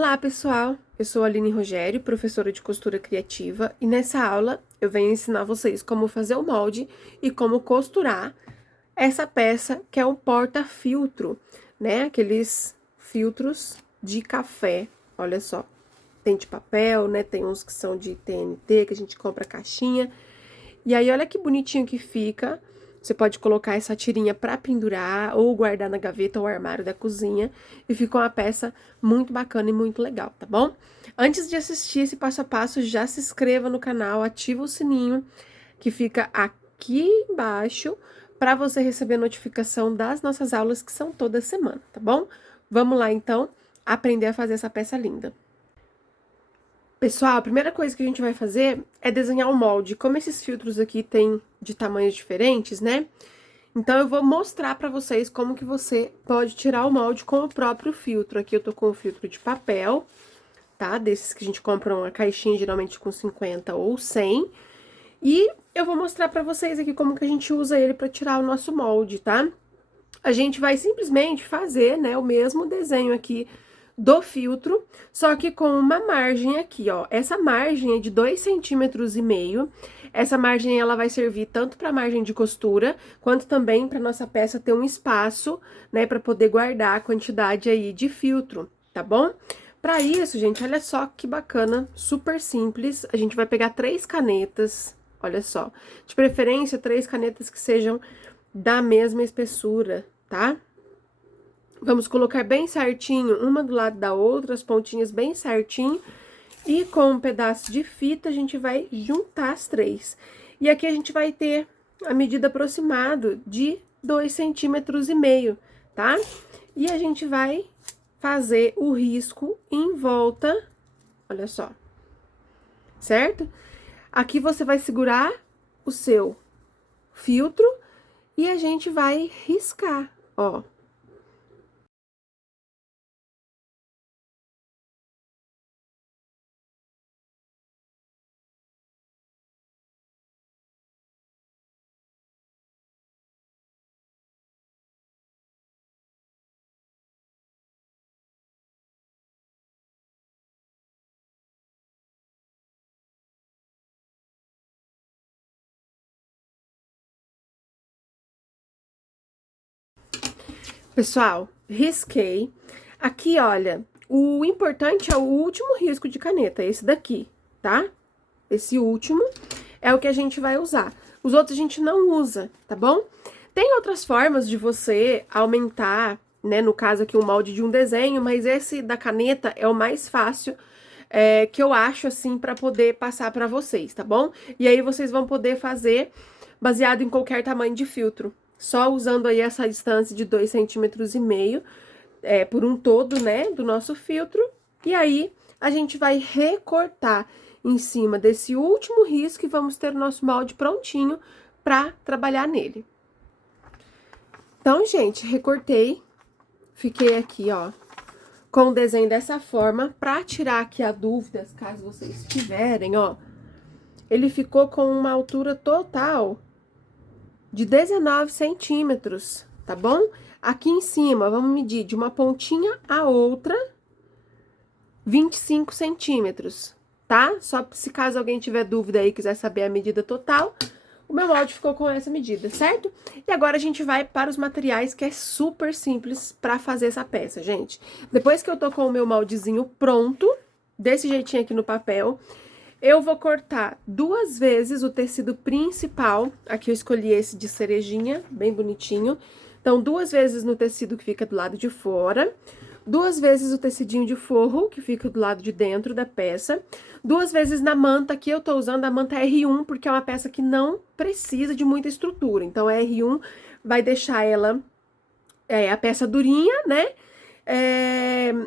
Olá, pessoal! Eu sou a Aline Rogério, professora de costura criativa, e nessa aula eu venho ensinar vocês como fazer o molde e como costurar essa peça que é um porta-filtro, né? Aqueles filtros de café, olha só. Tem de papel, né? Tem uns que são de TNT, que a gente compra caixinha. E aí, olha que bonitinho que fica. Você pode colocar essa tirinha para pendurar ou guardar na gaveta ou armário da cozinha e fica uma peça muito bacana e muito legal, tá bom? Antes de assistir esse passo a passo, já se inscreva no canal, ativa o sininho que fica aqui embaixo para você receber notificação das nossas aulas que são toda semana, tá bom? Vamos lá então aprender a fazer essa peça linda. Pessoal, a primeira coisa que a gente vai fazer é desenhar o molde. Como esses filtros aqui têm de tamanhos diferentes, né? Então, eu vou mostrar pra vocês como que você pode tirar o molde com o próprio filtro. Aqui eu tô com o filtro de papel, tá? Desses que a gente compra uma caixinha, geralmente com 50 ou 100. E eu vou mostrar pra vocês aqui como que a gente usa ele pra tirar o nosso molde, tá? A gente vai simplesmente fazer, né, o mesmo desenho aqui do filtro, só que com uma margem aqui, ó. Essa margem é de 2,5 centímetros. Essa margem, ela vai servir tanto para margem de costura, quanto também para nossa peça ter um espaço, né, para poder guardar a quantidade aí de filtro, tá bom? Para isso, gente, olha só que bacana, super simples. A gente vai pegar 3 canetas, olha só. De preferência, 3 canetas que sejam da mesma espessura, tá? Vamos colocar bem certinho, uma do lado da outra, as pontinhas bem certinho. E com um pedaço de fita, a gente vai juntar as 3. E aqui a gente vai ter a medida aproximada de 2,5 centímetros, tá? E a gente vai fazer o risco em volta, olha só, certo? Aqui você vai segurar o seu filtro e a gente vai riscar, ó. Pessoal, risquei. Aqui, olha, o importante é o último risco de caneta, esse daqui, tá? Esse último é o que a gente vai usar. Os outros a gente não usa, tá bom? Tem outras formas de você aumentar, né, no caso aqui, o molde de um desenho, mas esse da caneta é o mais fácil, que eu acho, assim, pra poder passar pra vocês, tá bom? E aí vocês vão poder fazer baseado em qualquer tamanho de filtro. Só usando aí essa distância de 2,5 centímetros, por um todo, né, do nosso filtro. E aí, a gente vai recortar em cima desse último risco e vamos ter o nosso molde prontinho pra trabalhar nele. Então, gente, recortei, fiquei aqui, ó, com o desenho dessa forma. Pra tirar aqui a dúvida, caso vocês tiverem, ó, ele ficou com uma altura total de 19 centímetros, tá bom? Aqui em cima, vamos medir de uma pontinha a outra, 25 centímetros, tá? Só se caso alguém tiver dúvida aí e quiser saber a medida total, o meu molde ficou com essa medida, certo? E agora a gente vai para os materiais, que é super simples pra fazer essa peça, gente. Depois que eu tô com o meu moldezinho pronto, desse jeitinho aqui no papel, eu vou cortar 2 vezes o tecido principal. Aqui eu escolhi esse de cerejinha, bem bonitinho. Então, 2 vezes no tecido que fica do lado de fora, 2 vezes o tecidinho de forro, que fica do lado de dentro da peça, 2 vezes na manta. Aqui eu tô usando a manta R1, porque é uma peça que não precisa de muita estrutura. Então, a R1 vai deixar ela, a peça durinha, né?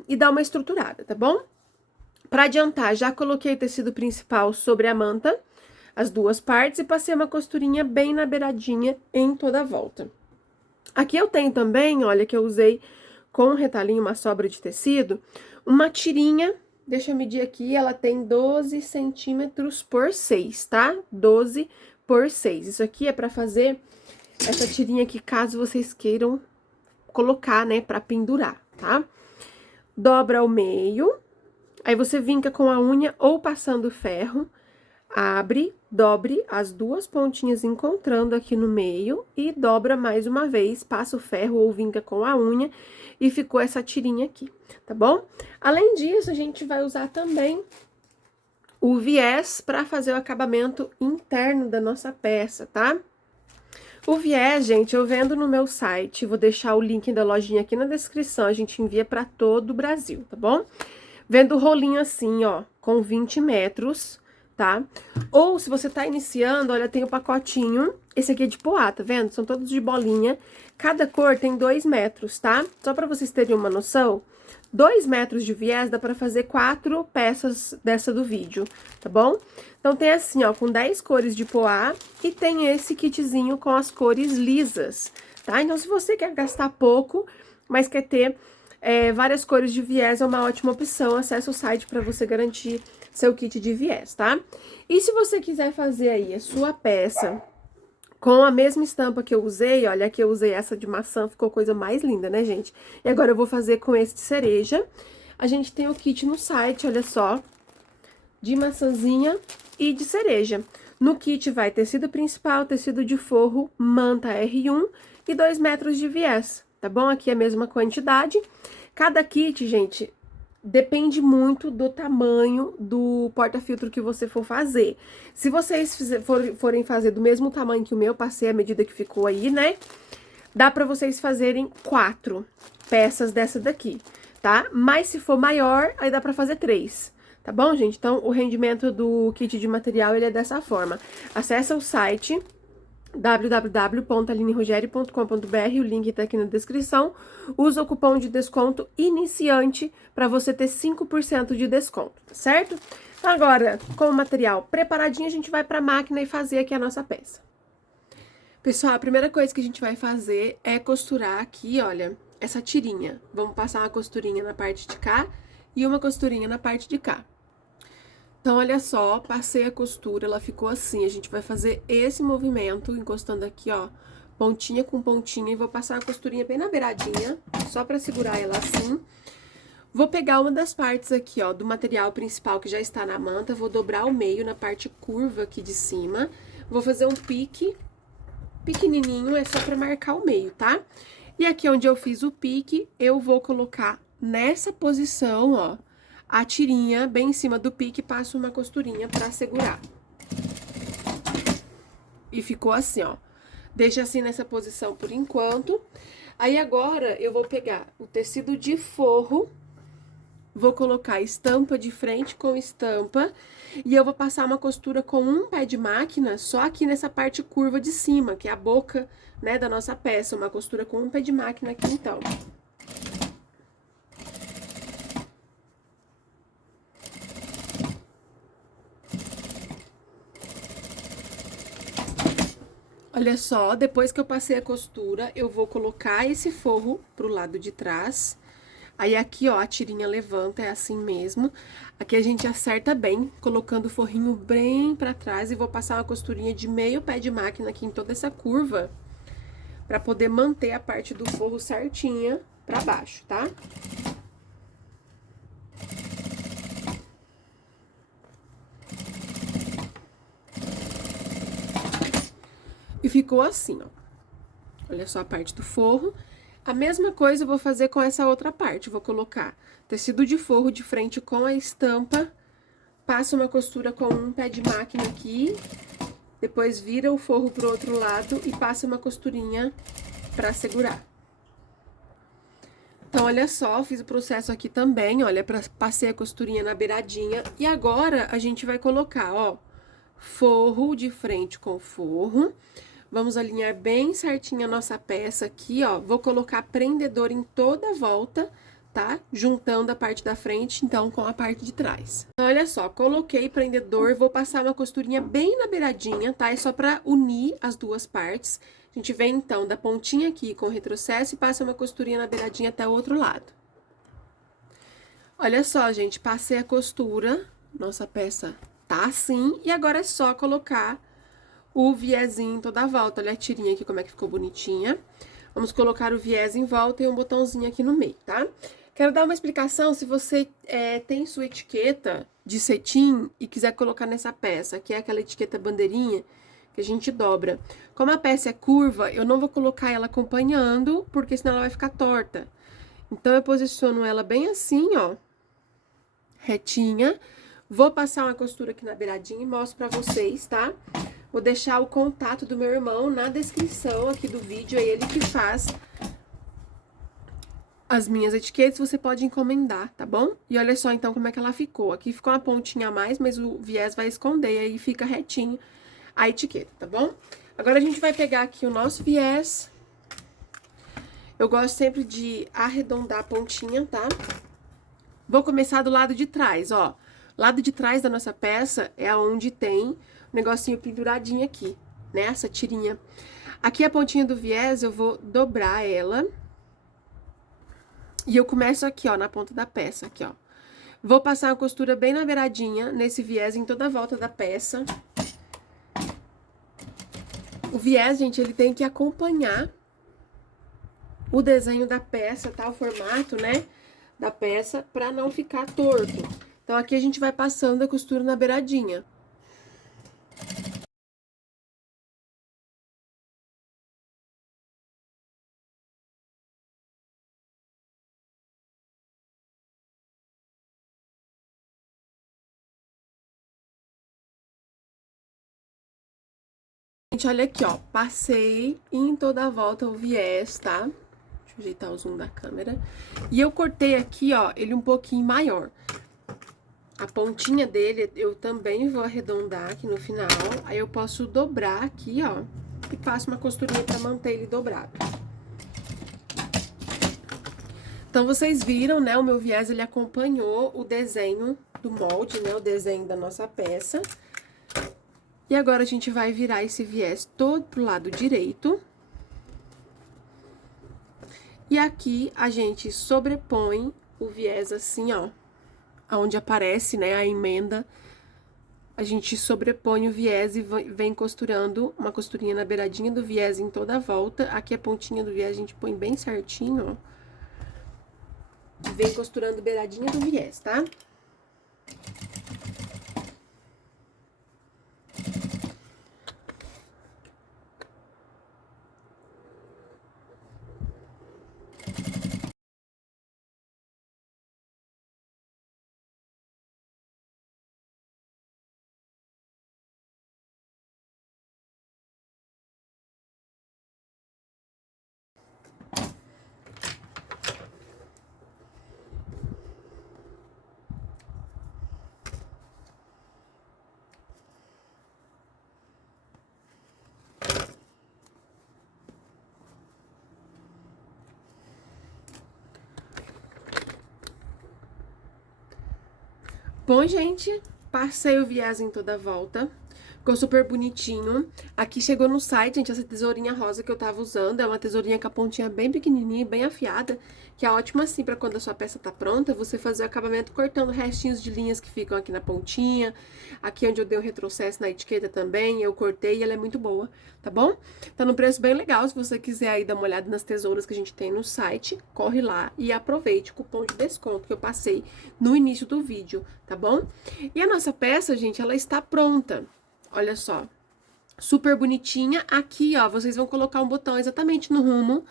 E dar uma estruturada, tá bom? Para adiantar, já coloquei o tecido principal sobre a manta, as 2 partes, e passei uma costurinha bem na beiradinha em toda a volta. Aqui eu tenho também, olha, que eu usei com um retalhinho, uma sobra de tecido, uma tirinha, deixa eu medir aqui, ela tem 12 centímetros por 6, tá? 12 por 6. Isso aqui é para fazer essa tirinha aqui, caso vocês queiram colocar, né, para pendurar, tá? Dobra ao meio. Aí você vinca com a unha ou passando ferro, abre, dobre as duas pontinhas encontrando aqui no meio e dobra mais uma vez, passa o ferro ou vinca com a unha e ficou essa tirinha aqui, tá bom? Além disso, a gente vai usar também o viés para fazer o acabamento interno da nossa peça, tá? O viés, gente, eu vendo no meu site, vou deixar o link da lojinha aqui na descrição, a gente envia para todo o Brasil, tá bom? Vendo o rolinho assim, ó, com 20 metros, tá? Ou, se você tá iniciando, olha, tem o pacotinho, esse aqui é de poá, tá vendo? São todos de bolinha, cada cor tem 2 metros, tá? Só pra vocês terem uma noção, 2 metros de viés dá pra fazer 4 peças dessa do vídeo, tá bom? Então, tem assim, ó, com 10 cores de poá e tem esse kitzinho com as cores lisas, tá? Então, se você quer gastar pouco, mas quer ter várias cores de viés, é uma ótima opção. Acesse o site para você garantir seu kit de viés, tá? E se você quiser fazer aí a sua peça com a mesma estampa que eu usei, olha, aqui eu usei essa de maçã, ficou coisa mais linda, né, gente? E agora eu vou fazer com esse de cereja. A gente tem o kit no site, olha só, de maçãzinha e de cereja. No kit vai tecido principal, tecido de forro, manta R1 e 2 metros de viés, tá bom? Aqui é a mesma quantidade. Cada kit, gente, depende muito do tamanho do porta-filtro que você for fazer. Se vocês forem fazer do mesmo tamanho que o meu, passei a medida que ficou aí, né? Dá pra vocês fazerem 4 peças dessa daqui, tá? Mas se for maior, aí dá pra fazer 3. Tá bom, gente? Então, o rendimento do kit de material, ele é dessa forma. Acesse o site www.alinerogerio.com.br, o link tá aqui na descrição. Usa o cupom de desconto iniciante para você ter 5% de desconto, tá certo? Agora, com o material preparadinho, a gente vai pra máquina e fazer aqui a nossa peça. Pessoal, a primeira coisa que a gente vai fazer é costurar aqui, olha, essa tirinha. Vamos passar uma costurinha na parte de cá e uma costurinha na parte de cá. Então, olha só, passei a costura, ela ficou assim. A gente vai fazer esse movimento, encostando aqui, ó, pontinha com pontinha, e vou passar a costurinha bem na beiradinha, só pra segurar ela assim. Vou pegar uma das partes aqui, ó, do material principal que já está na manta, vou dobrar o meio na parte curva aqui de cima. Vou fazer um pique pequenininho, é só pra marcar o meio, tá? E aqui onde eu fiz o pique, eu vou colocar nessa posição, ó, a tirinha bem em cima do pique, passo uma costurinha pra segurar. E ficou assim, ó. Deixa assim nessa posição por enquanto. Aí agora eu vou pegar o tecido de forro, vou colocar estampa de frente com estampa e eu vou passar uma costura com um pé de máquina só aqui nessa parte curva de cima, que é a boca, né, da nossa peça. Uma costura com um pé de máquina aqui, então. Olha só, depois que eu passei a costura, eu vou colocar esse forro pro lado de trás. Aí, aqui, ó, a tirinha levanta, é assim mesmo. Aqui a gente acerta bem, colocando o forrinho bem pra trás. E vou passar uma costurinha de meio pé de máquina aqui em toda essa curva, pra poder manter a parte do forro certinha pra baixo, tá? E ficou assim, ó. Olha só a parte do forro. A mesma coisa eu vou fazer com essa outra parte. Vou colocar tecido de forro de frente com a estampa, passo uma costura com um pé de máquina aqui, depois vira o forro pro outro lado e passa uma costurinha pra segurar. Então, olha só, fiz o processo aqui também, olha, passei a costurinha na beiradinha. E agora, a gente vai colocar, ó, forro de frente com forro. Vamos alinhar bem certinho a nossa peça aqui, ó. Vou colocar prendedor em toda a volta, tá? Juntando a parte da frente, então, com a parte de trás. Olha só, coloquei prendedor, vou passar uma costurinha bem na beiradinha, tá? É só pra unir as duas partes. A gente vem, então, da pontinha aqui com retrocesso e passa uma costurinha na beiradinha até o outro lado. Olha só, gente, passei a costura, nossa peça tá assim, e agora é só colocar o viezinho em toda a volta. Olha a tirinha aqui como é que ficou bonitinha. Vamos colocar o viés em volta e um botãozinho aqui no meio, tá? Quero dar uma explicação se você tem sua etiqueta de cetim e quiser colocar nessa peça, que é aquela etiqueta bandeirinha que a gente dobra. Como a peça é curva, eu não vou colocar ela acompanhando, porque senão ela vai ficar torta. Então, eu posiciono ela bem assim, ó, retinha. Vou passar uma costura aqui na beiradinha e mostro pra vocês, tá? Vou deixar o contato do meu irmão na descrição aqui do vídeo, é ele que faz as minhas etiquetas, você pode encomendar, tá bom? E olha só, então, como é que ela ficou. Aqui ficou uma pontinha a mais, mas o viés vai esconder, aí fica retinho a etiqueta, tá bom? Agora, a gente vai pegar aqui o nosso viés. Eu gosto sempre de arredondar a pontinha, tá? Vou começar do lado de trás, ó. Lado de trás da nossa peça é onde tem um negocinho penduradinho aqui, né? Essa tirinha. Aqui a pontinha do viés, eu vou dobrar ela. E eu começo aqui, ó, na ponta da peça, aqui, ó. Vou passar a costura bem na beiradinha, nesse viés, em toda a volta da peça. O viés, gente, ele tem que acompanhar o desenho da peça, tá? O formato, né, da peça, pra não ficar torto. Então, aqui a gente vai passando a costura na beiradinha. Gente, olha aqui, ó, passei em toda a volta o viés, tá? Deixa eu ajeitar o zoom da câmera. E eu cortei aqui, ó, ele um pouquinho maior. A pontinha dele eu também vou arredondar aqui no final. Aí eu posso dobrar aqui, ó, e passo uma costurinha pra manter ele dobrado. Então, vocês viram, né, o meu viés, ele acompanhou o desenho do molde, né, o desenho da nossa peça. E agora, a gente vai virar esse viés todo pro lado direito. E aqui, a gente sobrepõe o viés assim, ó, onde aparece, né, a emenda. A gente sobrepõe o viés e vem costurando uma costurinha na beiradinha do viés em toda a volta. Aqui a pontinha do viés a gente põe bem certinho, ó. Vem costurando beiradinha do viés, tá? Bom, gente, passei o viés em toda a volta. Ficou super bonitinho. Aqui chegou no site, gente, essa tesourinha rosa que eu tava usando. É uma tesourinha com a pontinha bem pequenininha, bem afiada. Que é ótima, assim, pra quando a sua peça tá pronta, você fazer o acabamento cortando restinhos de linhas que ficam aqui na pontinha. Aqui onde eu dei um retrocesso na etiqueta também, eu cortei e ela é muito boa, tá bom? Tá num preço bem legal, se você quiser aí dar uma olhada nas tesouras que a gente tem no site, corre lá e aproveite o cupom de desconto que eu passei no início do vídeo, tá bom? E a nossa peça, gente, ela está pronta. Olha só, super bonitinha. Aqui, ó, vocês vão colocar um botão exatamente no rumo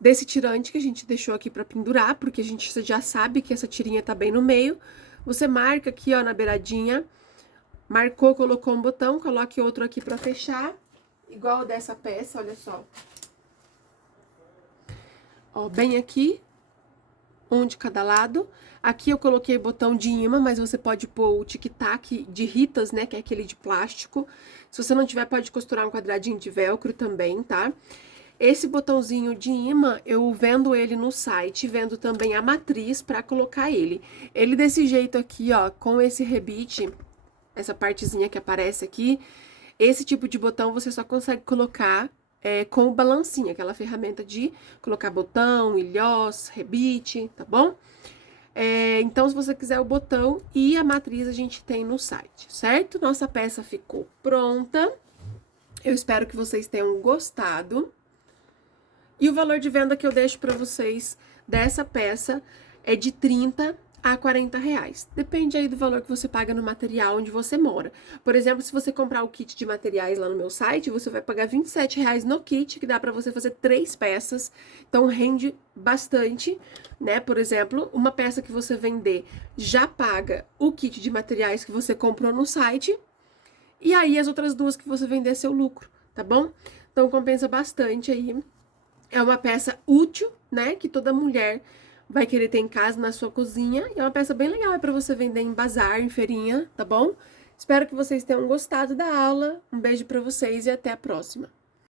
desse tirante que a gente deixou aqui pra pendurar, porque a gente já sabe que essa tirinha tá bem no meio. Você marca aqui, ó, na beiradinha, marcou, colocou um botão, coloque outro aqui pra fechar, igual dessa peça, olha só. Ó, bem aqui, um de cada lado. Aqui eu coloquei botão de imã, mas você pode pôr o tic-tac de Ritas, né, que é aquele de plástico. Se você não tiver, pode costurar um quadradinho de velcro também, tá? Esse botãozinho de imã, eu vendo ele no site, vendo também a matriz pra colocar ele. Ele desse jeito aqui, ó, com esse rebite, essa partezinha que aparece aqui, esse tipo de botão você só consegue colocar com o balancinho, aquela ferramenta de colocar botão, ilhós, rebite, tá bom? Então, se você quiser o botão e a matriz, a gente tem no site, certo? Nossa peça ficou pronta. Eu espero que vocês tenham gostado. E o valor de venda que eu deixo pra vocês dessa peça é de 30 a 40 reais. Depende aí do valor que você paga no material onde você mora. Por exemplo, se você comprar o kit de materiais lá no meu site, você vai pagar 27 reais no kit, que dá para você fazer 3 peças. Então, rende bastante, né? Por exemplo, uma peça que você vender já paga o kit de materiais que você comprou no site. E aí, as outras 2 que você vender é seu lucro, tá bom? Então, compensa bastante aí. É uma peça útil, né? Que toda mulher vai querer ter em casa, na sua cozinha. E é uma peça bem legal, é para você vender em bazar, em feirinha, tá bom? Espero que vocês tenham gostado da aula. Um beijo para vocês e até a próxima.